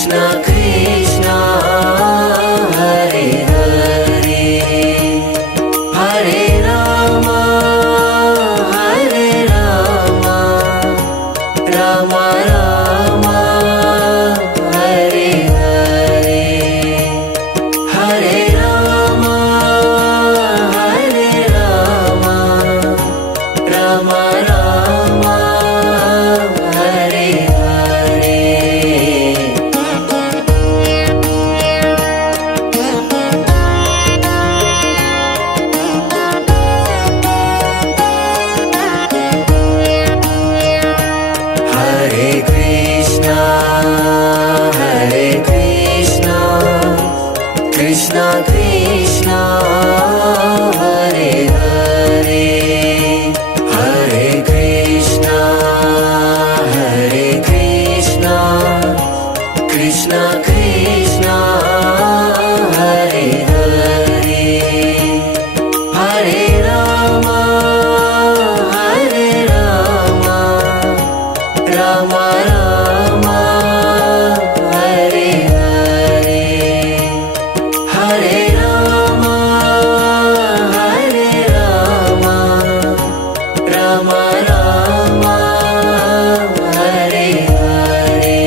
Krishna Krishna Hare Hare Hare Rama Hare Rama Rama Rama Hare Hare Hare Rama Hare Rama Rama Rama Hare Hare Hare Krishna Krishna Krishna Hare Hare Hare Krishna Krishna Krishna Hare Hare Hare Rama Rama Rama Hare Hare Hare Rama Rama Rama Hare Hare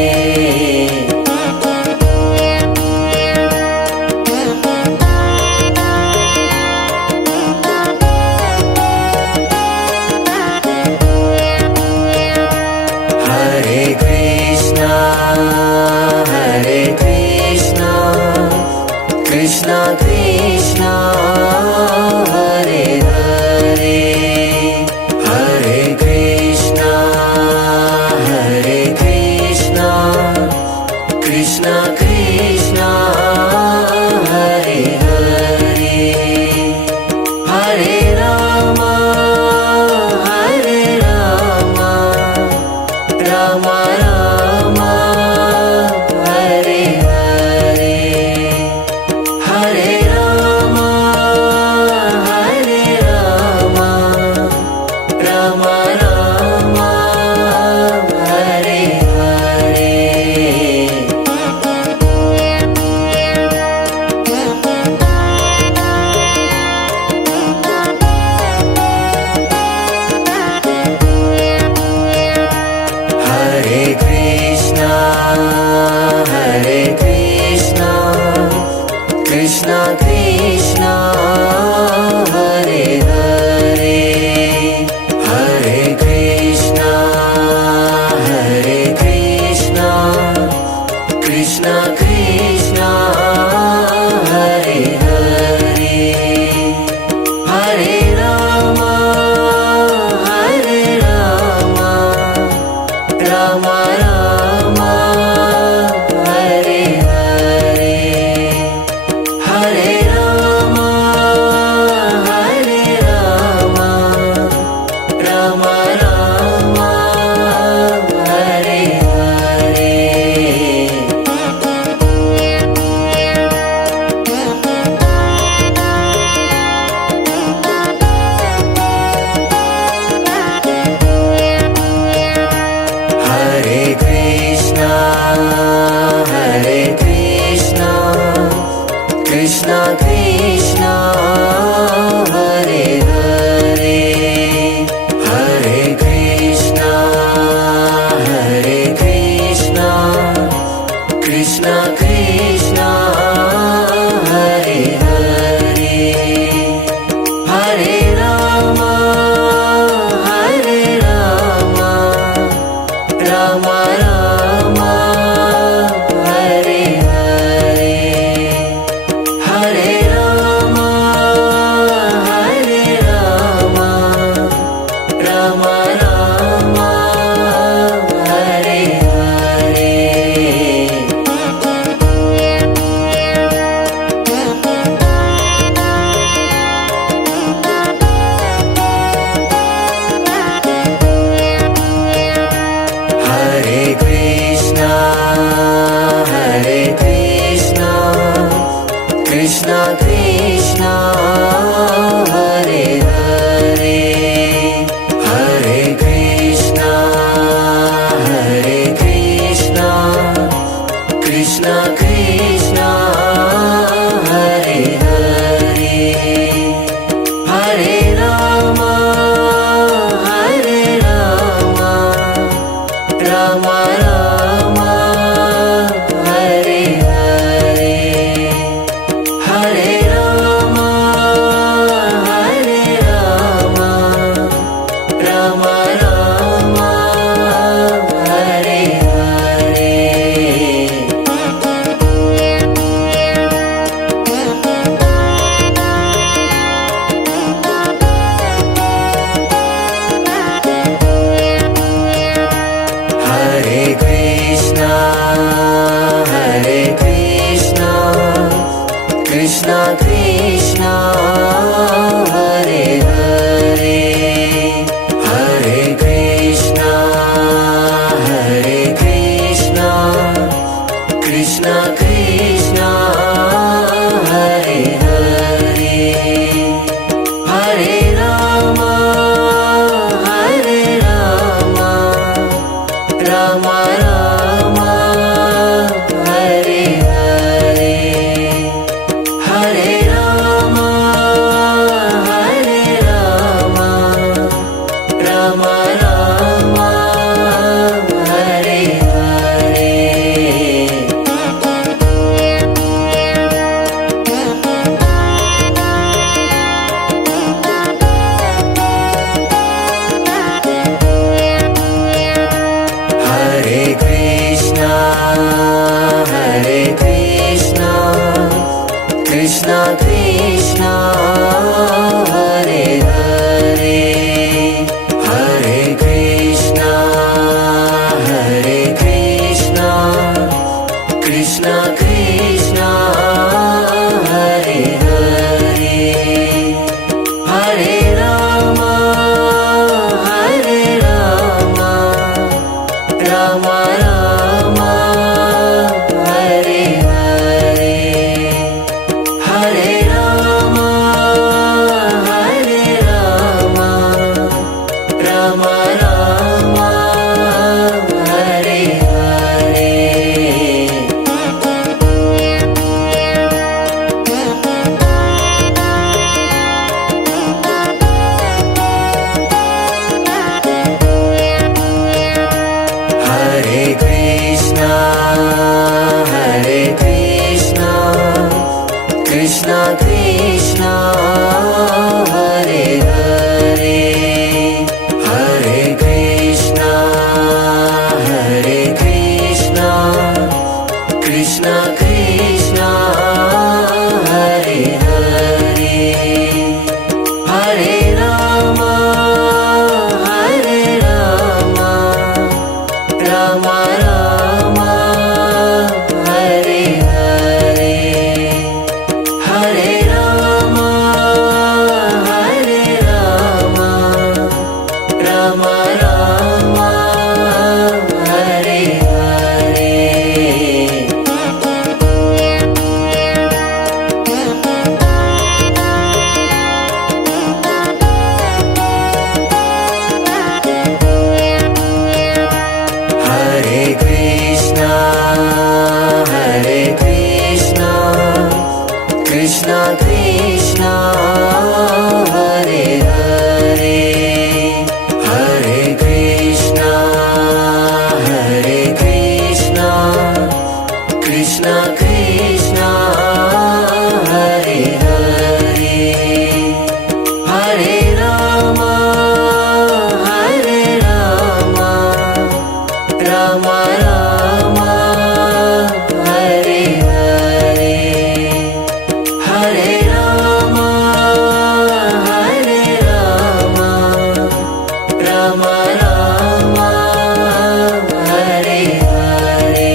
Hare Krishna Krishna Krishna Hare Hare Hare Krishna Krishna Krishna Hare Hare Hare Rama Rama Rama Hare Hare Hare Rama Rama Rama Hare Hare Hare Krishna Krishna Krishna Hare Hare Hare Krishna Krishna Krishna Hare Hare Hare Rama Rama Rama Hare Hare Hare Rama Rama Rama Hare Hare Hare Krishna Krishna Krishna Hare Hare Hare Krishna Krishna Krishna Hare Hare Hare Rama Rama Rama Hare Hare Hare Rama Rama Rama Hare Hare Krishna Krishna Hare Hare Hare Rama Hare Rama Rama Rama Hare Hare Hare Rama Hare Rama Rama Rama Hare Hare Hare Krishna Krishna Krishna Hare Hare Hare Krishna Krishna Krishna Hare Hare Hare Rama Rama Rama Hare Hare Hare Rama Rama Rama Hare Hare Hare Krishna Krishna Krishna Hare Hare Hare Krishna Krishna Krishna Hare Hare Hare Rama Rama Rama Hare Hare Hare Rama Rama Rama Hare Hare Hare Krishna Krishna Krishna Hare Hare Hare Krishna Krishna Krishna Hare Hare Hare Rama Rama Rama Hare Hare Hare Rama Rama Rama Hare Hare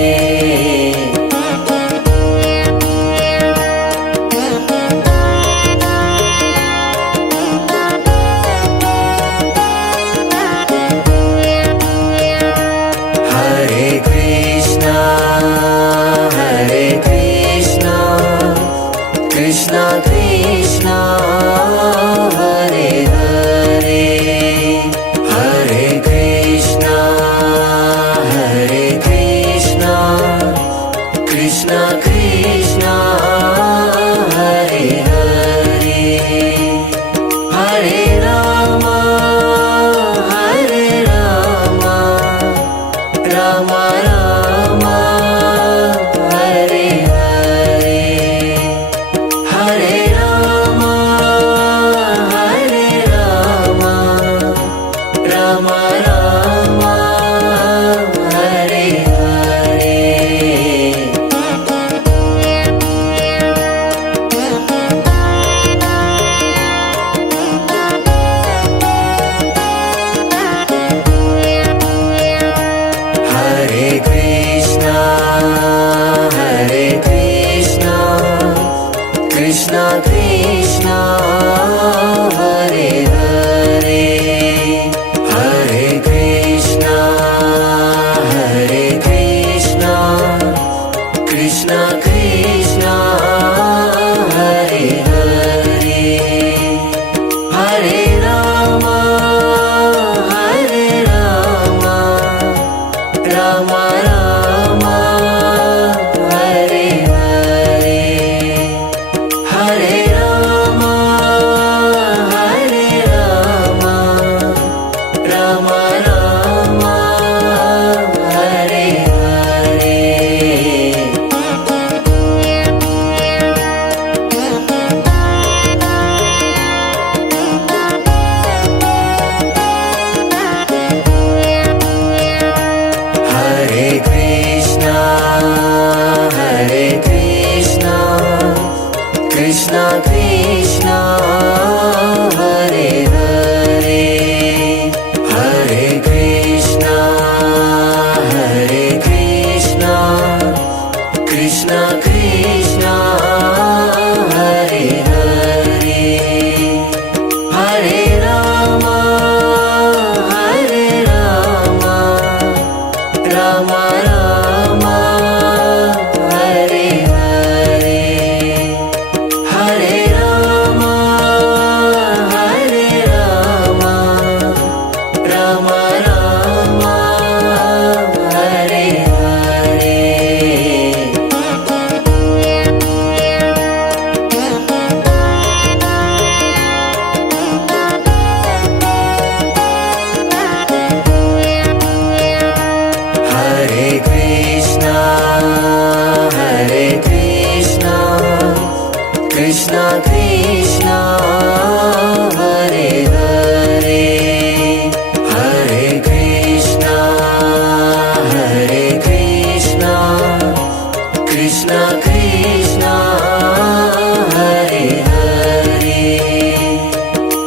Krishna Krishna Hare Hare Hare Rama Hare Rama Rama Rama Hare Hare Hare Rama Hare Rama Rama Rama Hare Hare Hare Krishna Krishna Krishna Hare Hare Hare Krishna Krishna Krishna Hare Hare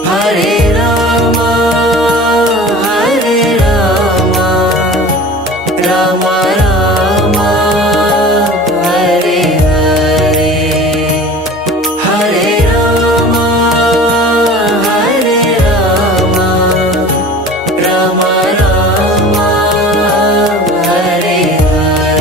Hare Rama Rama Rama Hare Hare Hare Rama Rama Rama Hare Hare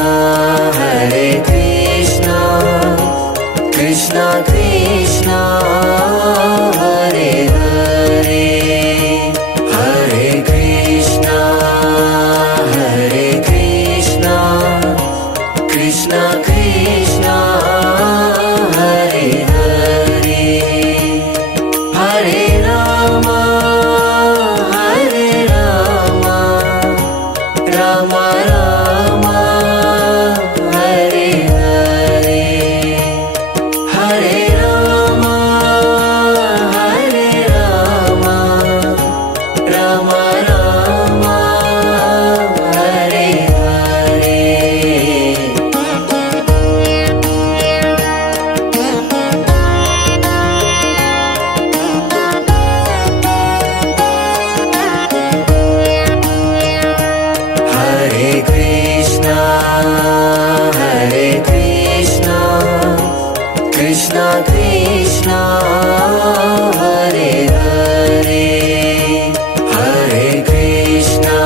Hare Krishna Krishna Krishna Hare Hare Hare Krishna Krishna Krishna Hare Hare Hare Rama Rama Rama Hare Hare Hare Rama Rama Rama Hare Hare Hare Krishna Krishna Krishna Hare Hare Hare Krishna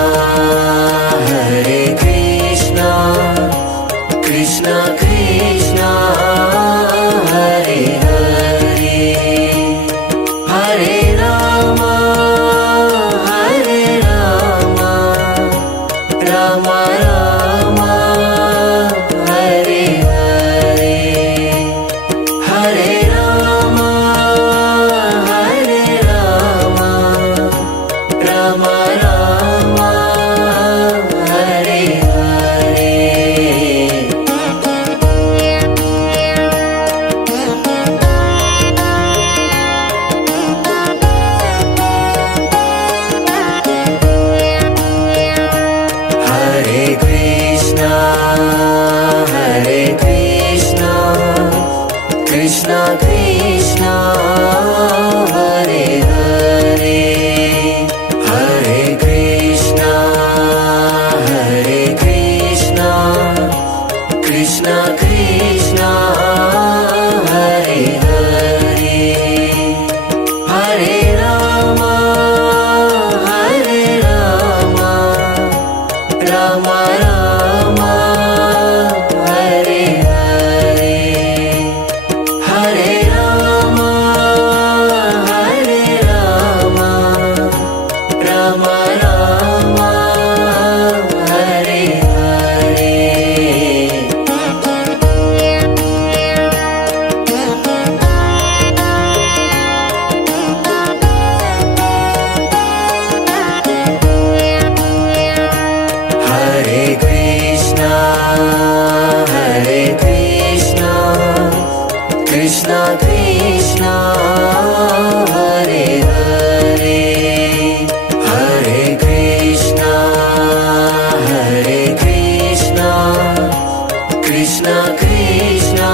Krishna Krishna Hare Hare Hare Rama Rama Rama Hare Hare Hare Rama Rama Rama Hare Hare Krishna Krishna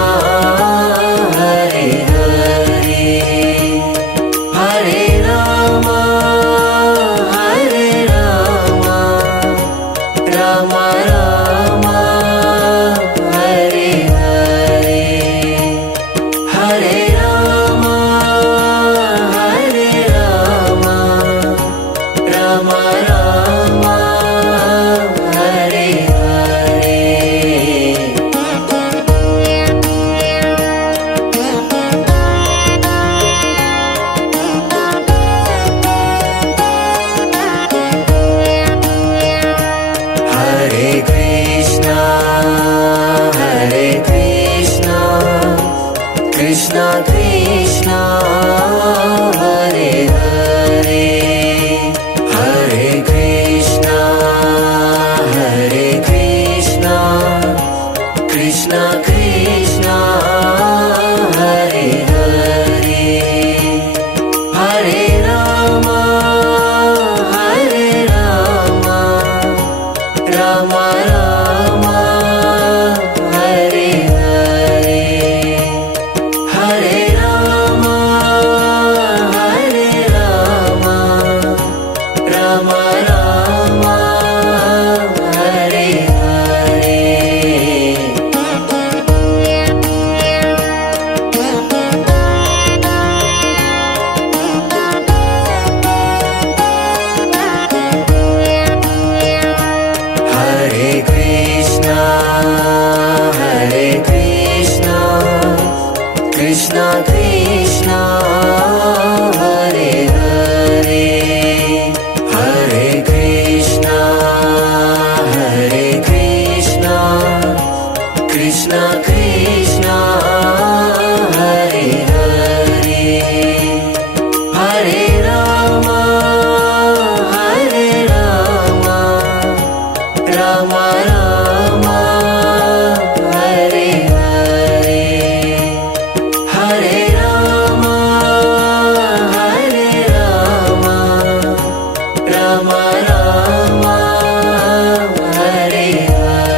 Hare Hare Hare Rama Hare Rama Rama Rama Hare Hare Hare Rama Hare Rama Rama Rama Hare Hare Hare Krishna Krishna Krishna Hare Hare Hare Krishna Krishna Krishna Hare Hare Hare Rama Rama Rama Hare Hare Hare Rama Rama Rama Hare Hare Hare Krishna Krishna Krishna Hare Hare Hare Krishna Krishna Krishna Hare Hare Hare Rama Rama Rama Hare Hare Hare Rama Rama Rama Hare Hare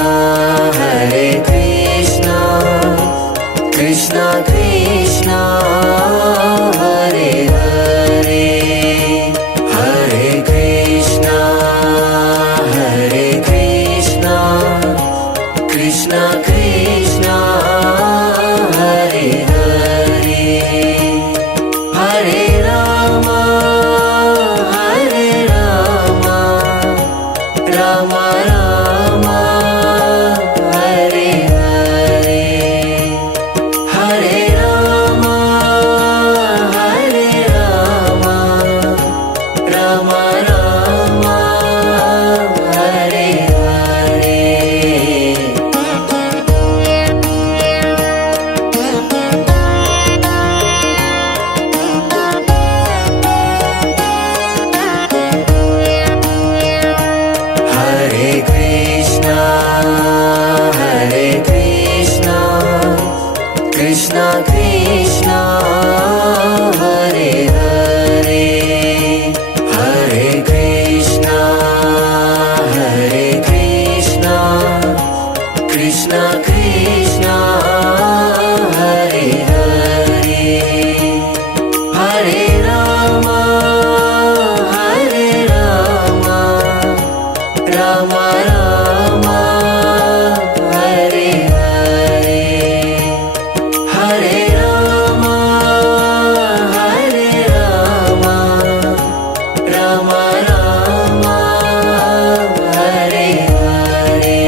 Hare Krishna Krishna Krishna Hare Hare Hare Krishna Krishna Krishna Hare Hare Hare Rama Rama Rama Hare Hare Hare Rama Rama Rama Hare Hare Hare Krishna Krishna Krishna Hare Hare Hare Krishna Krishna Krishna Hare Hare Hare Rama Rama Rama Hare Hare Hare Rama Rama Rama Hare Hare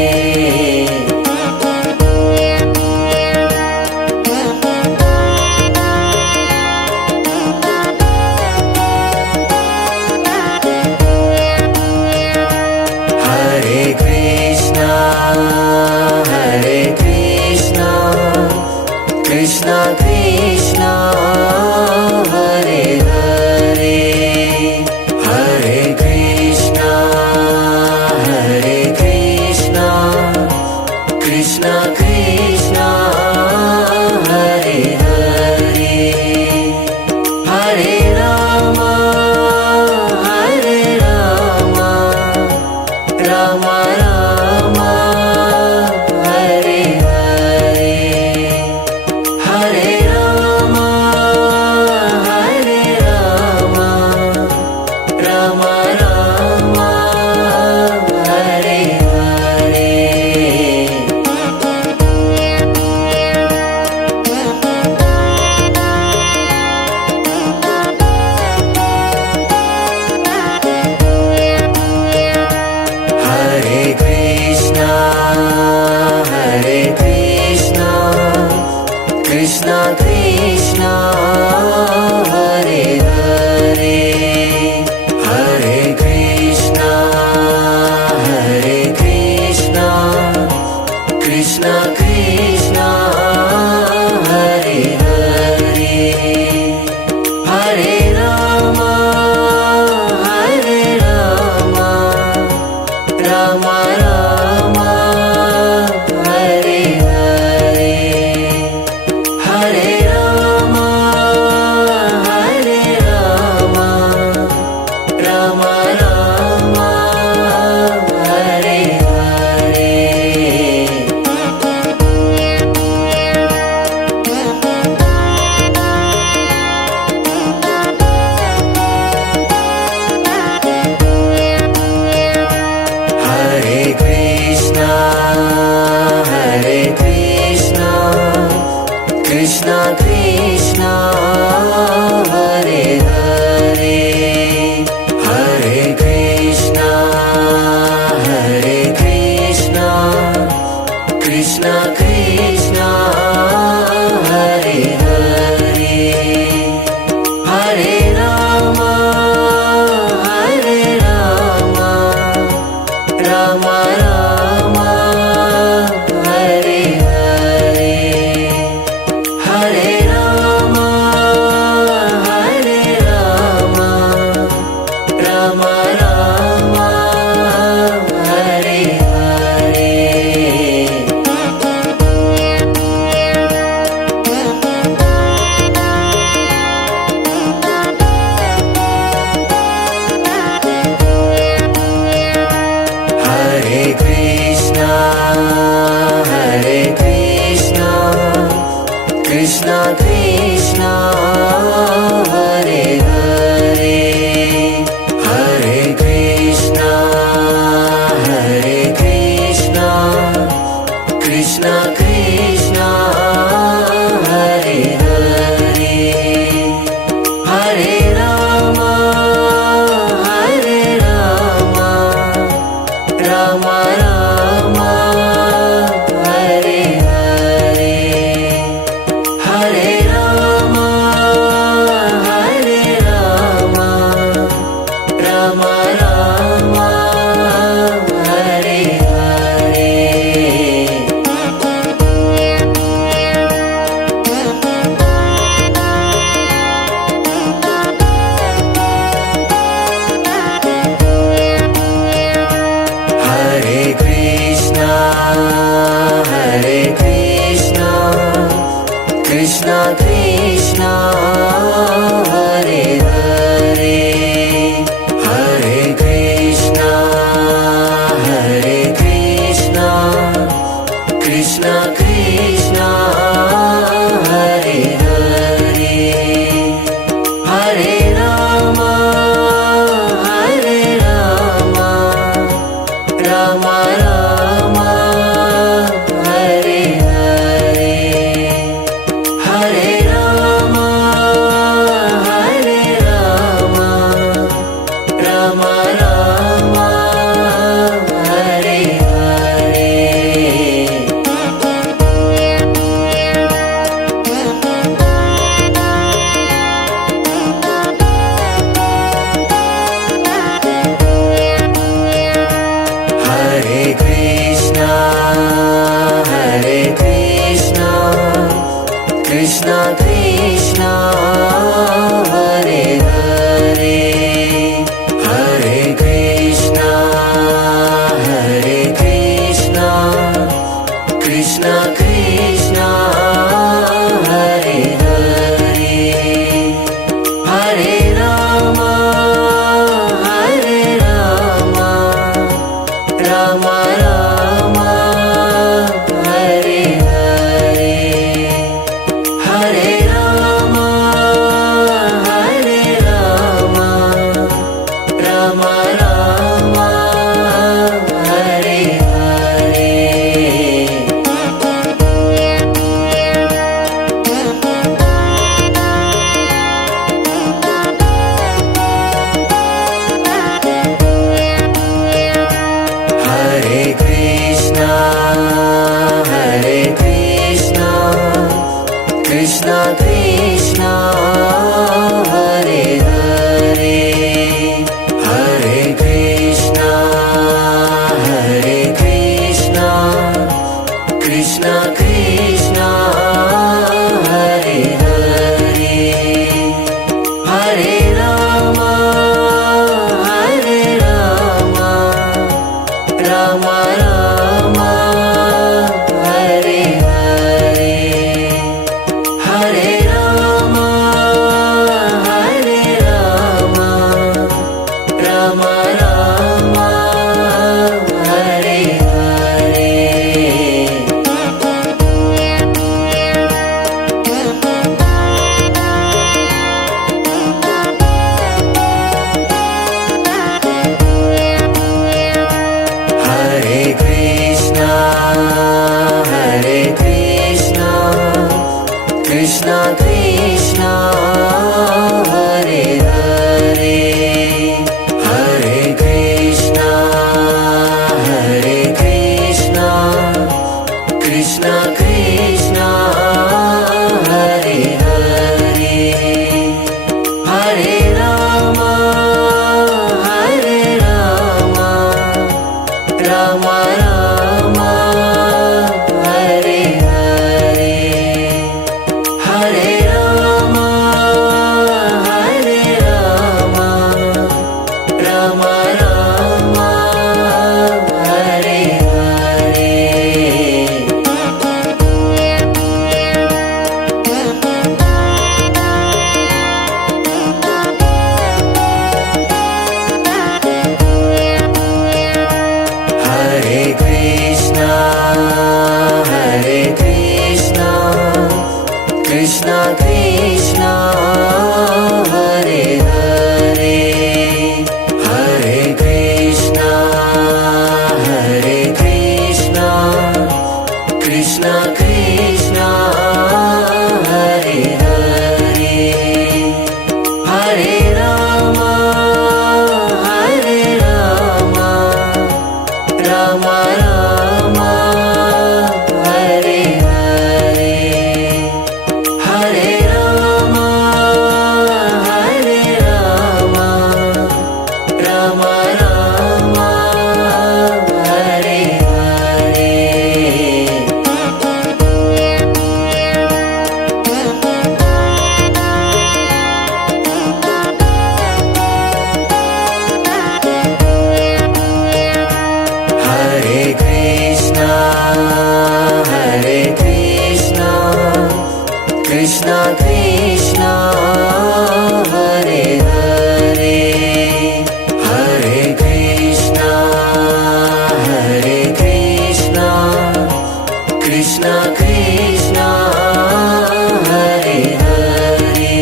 Krishna Krishna Hare Hare Hare Rama Hare Rama Rama Rama Hare Hare Hare Rama Hare Rama Rama Rama Hare Hare Hare Krishna Krishna Krishna Hare Hare Hare Krishna Krishna Krishna Hare Hare Hare Rama Rama Rama Hare Hare Hare Rama Rama Rama Hare Hare Hare Krishna Krishna Krishna Hare Hare Hare Krishna Krishna Krishna Hare Hare Hare Rama Rama Rama Hare Hare Hare Rama Rama Rama Hare Hare Hare Krishna Krishna Krishna Hare Hare Hare Krishna Krishna Krishna Hare Hare Hare Rama Rama Rama Hare Hare Hare Rama Rama Rama Hare Hare Krishna Krishna Hare Hare Hare Rama Hare Rama Rama Rama Hare Hare Hare Rama Hare Rama Rama Rama Hare Hare Hare Krishna Krishna Krishna Hare Hare Hare Krishna Krishna Krishna Hare Hare Hare Rama Rama Rama Hare Hare Hare Rama Rama Rama Hare Hare Hare Krishna Krishna Krishna Hare Hare Hare Krishna Krishna Krishna Hare Hare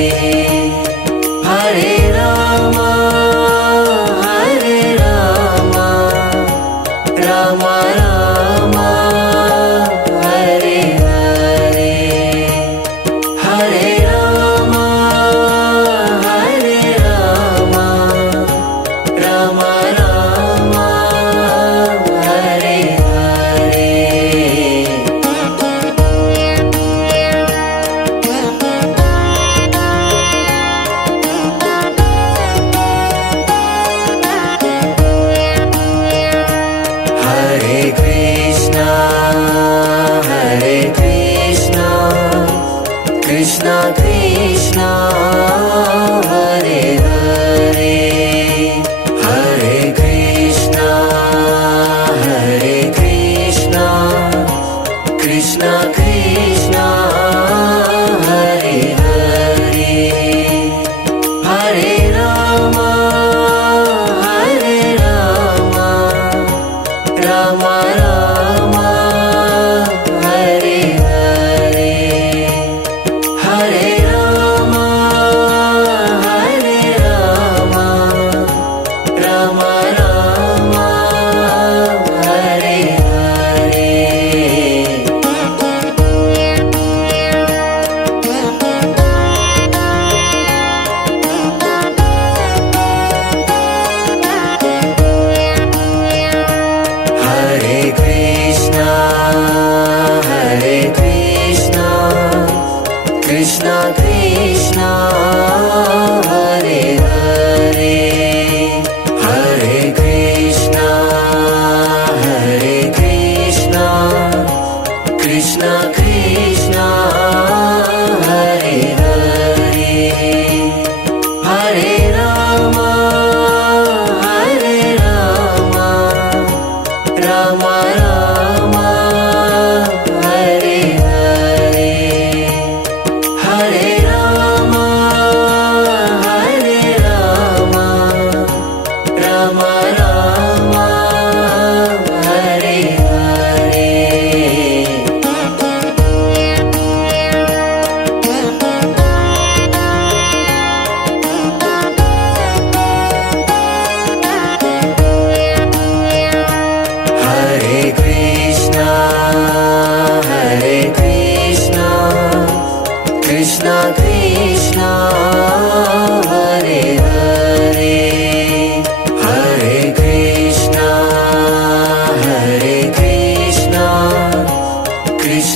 Hare Rama Rama Rama Hare Hare Hare Rama Rama Rama Hare Hare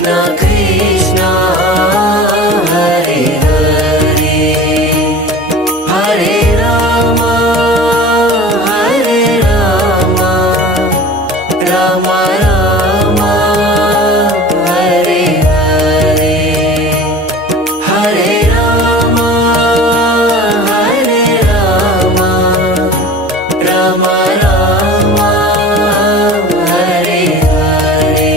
Krishna Krishna Hare Hare Hare Rama Hare Rama Rama Rama Hare Hare Hare Rama Hare Rama Rama Rama Hare Hare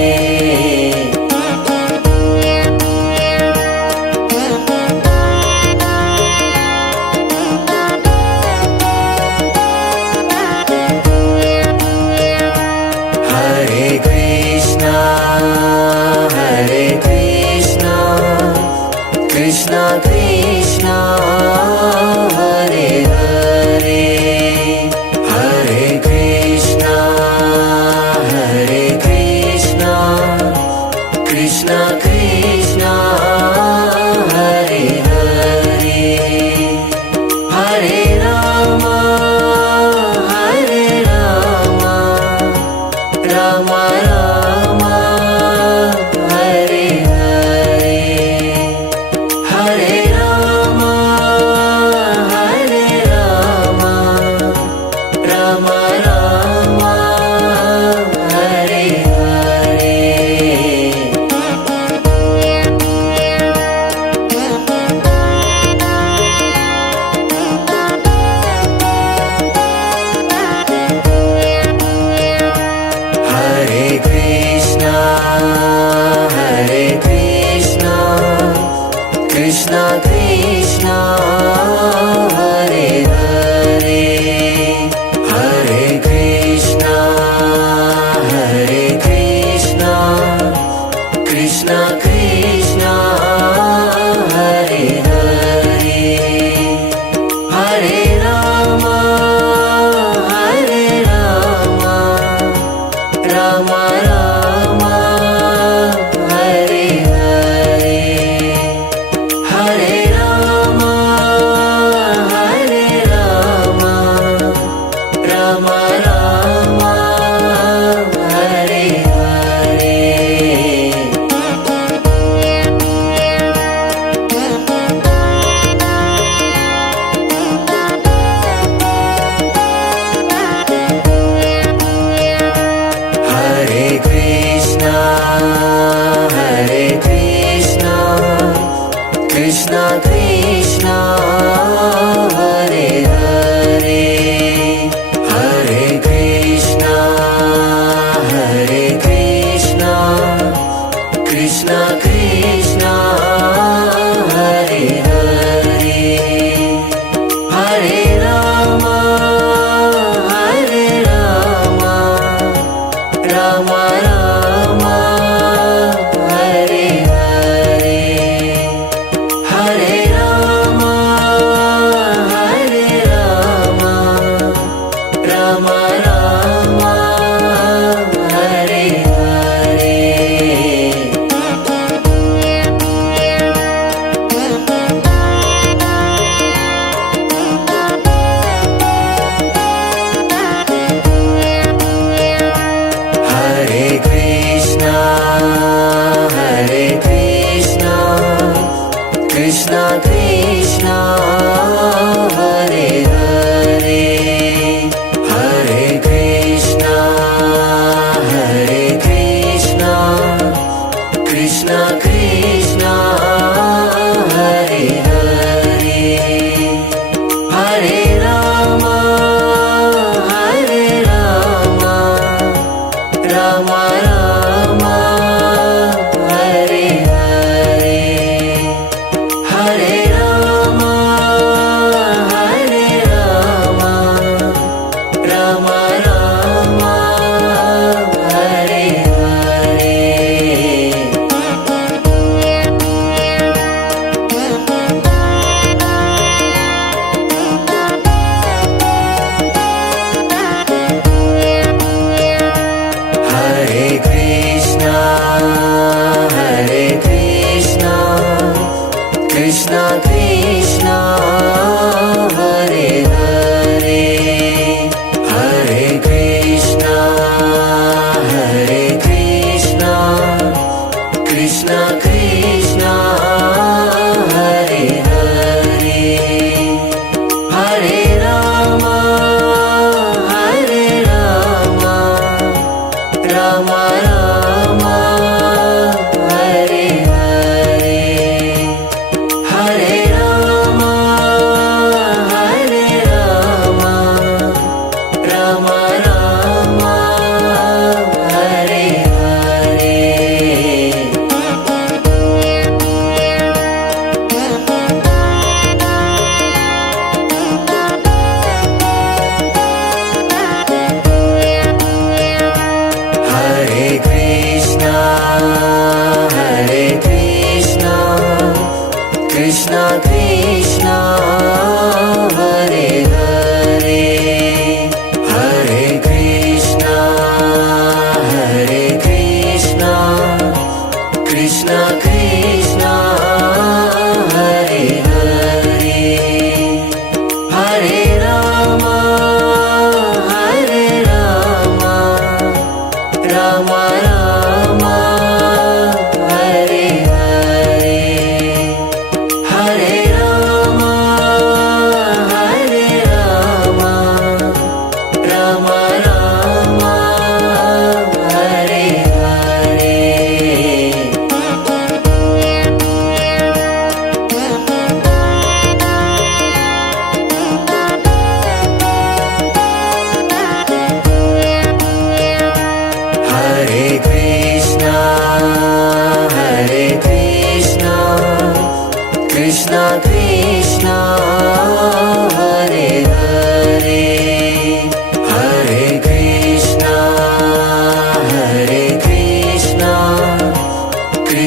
Hare Krishna Krishna Krishna Hare Hare Hare Krishna Krishna Krishna Hare Hare Hare Rama Rama Rama Hare Hare Hare Rama Rama Rama Hare Hare Hare Krishna Krishna Krishna Hare Hare Hare Krishna Krishna Krishna Hare Hare Hare Rama Rama Rama Hare Hare Hare Rama Rama Rama Hare Hare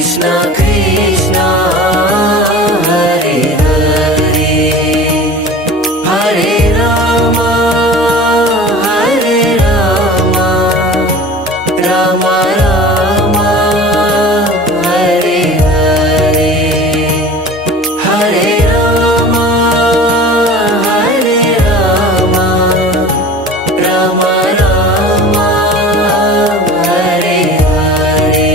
Krishna Krishna Hare Hare Hare Rama Hare Rama Rama Rama Hare Hare Hare Rama Hare Rama Rama Rama Hare Hare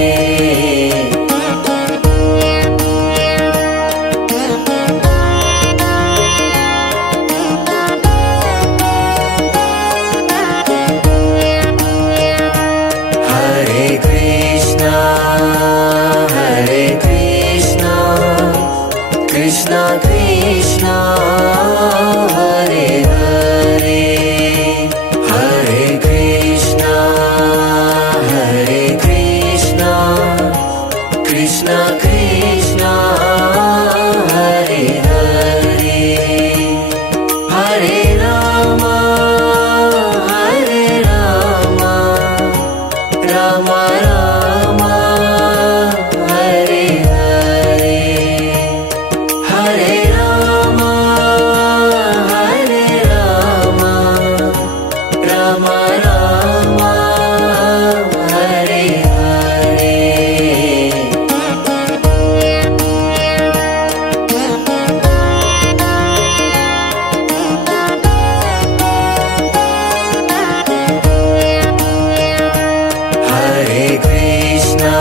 Hare Krishna Krishna Krishna Hare Hare Hare Krishna Krishna Krishna Hare Hare Hare Rama Rama Rama Hare Hare Hare Rama Rama Rama Hare Hare Hare Krishna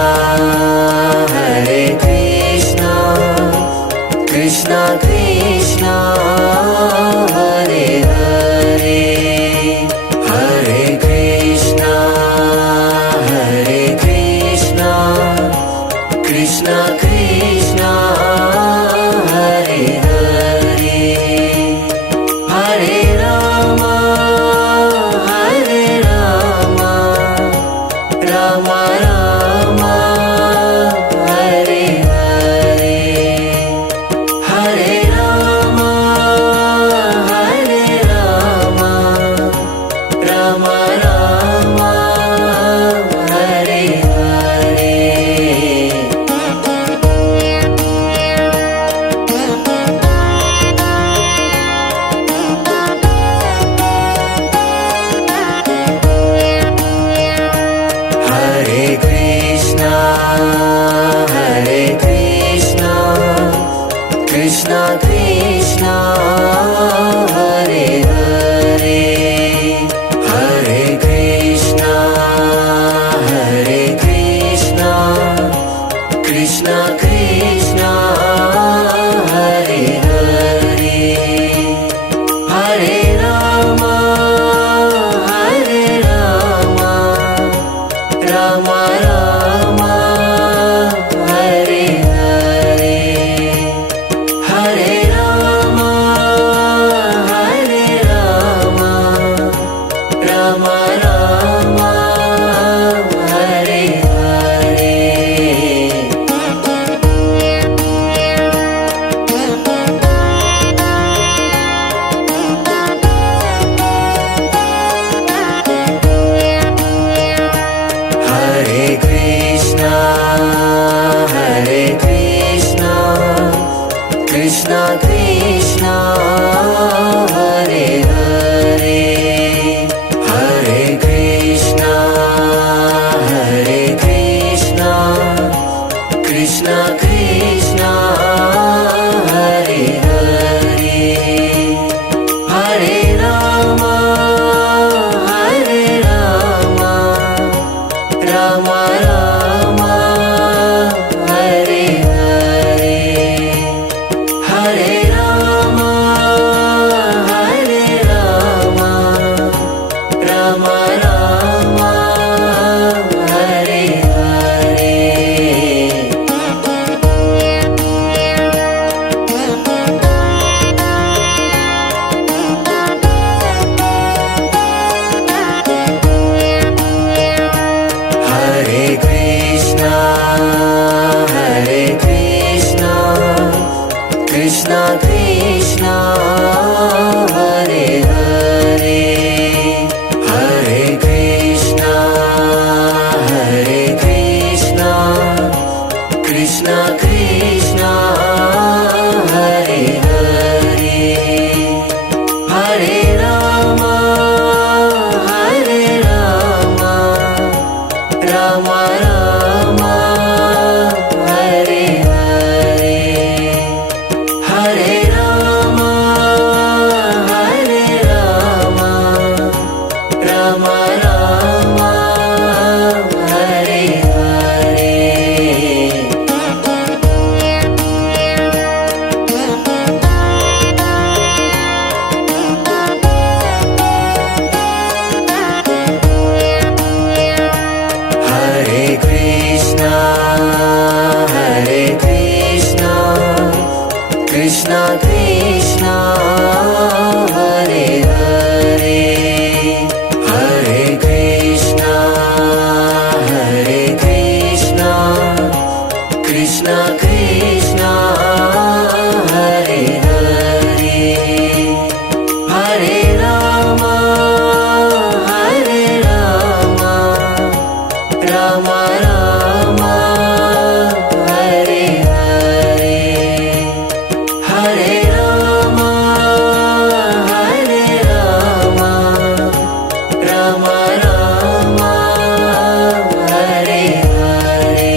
Krishna Krishna Hare Hare Hare Krishna Krishna Krishna Hare Hare Hare Rama Rama Rama Hare Hare Hare Rama Rama Rama Hare Hare Hare Krishna Krishna Krishna Hare Hare Hare Krishna Krishna Krishna Hare Hare Hare Rama Rama Rama Hare Hare Hare Rama Rama Rama Hare Hare Hare Krishna Krishna Krishna Hare Hare Hare Krishna Krishna Krishna Hare Hare Hare Rama Rama Rama Hare Hare Hare Rama Rama Rama Hare Hare Krishna Krishna Hare Hare Hare Rama Hare Rama Rama Rama Hare Hare Hare Rama Hare Rama Rama Rama Hare Hare Hare Krishna Krishna Krishna Hare Hare Hare Krishna Krishna Krishna Hare Hare Hare Rama Rama Rama Hare Hare Hare Rama Rama Rama Hare Hare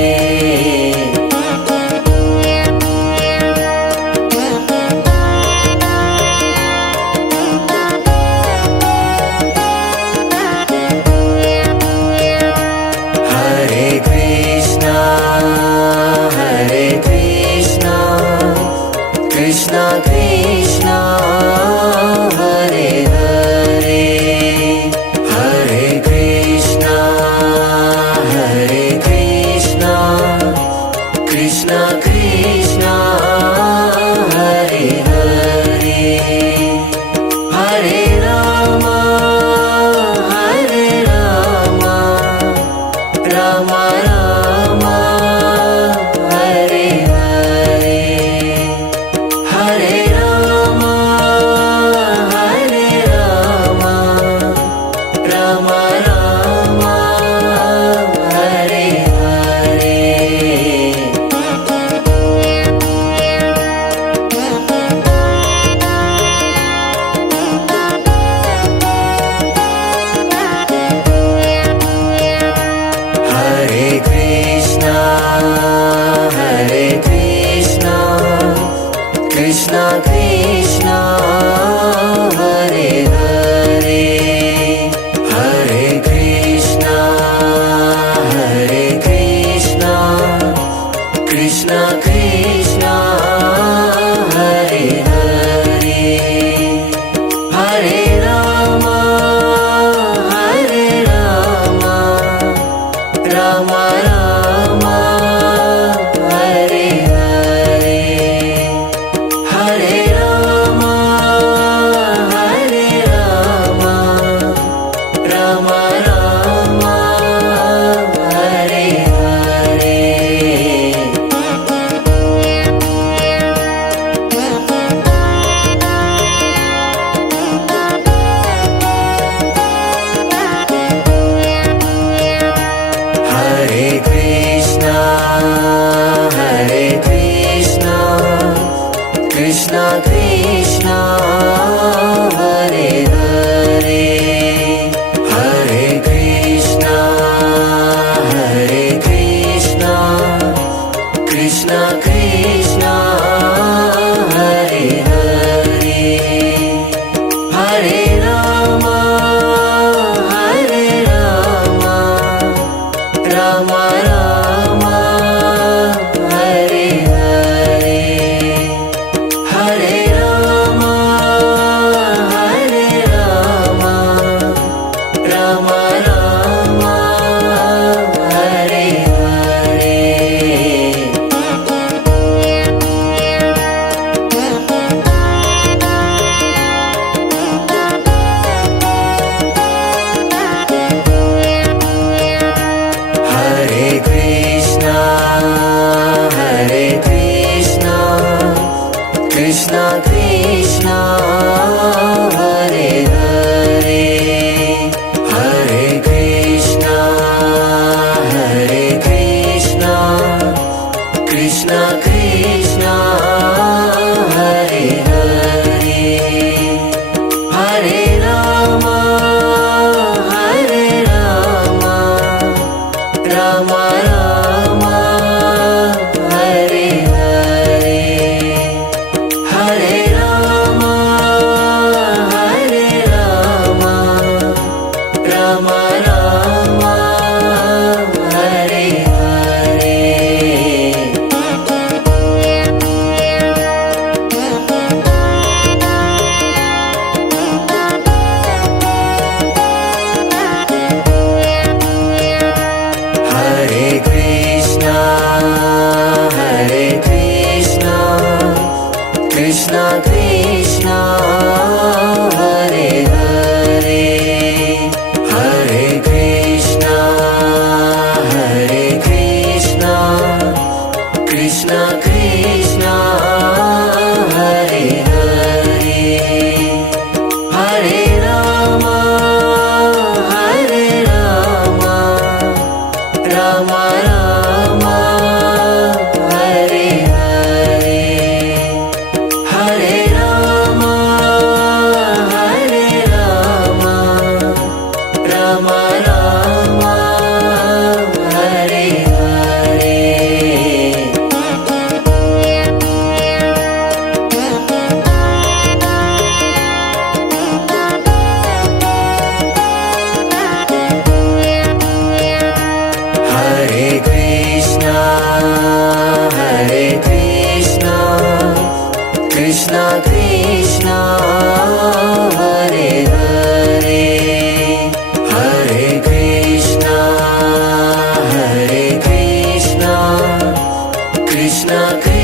Krishna Krishna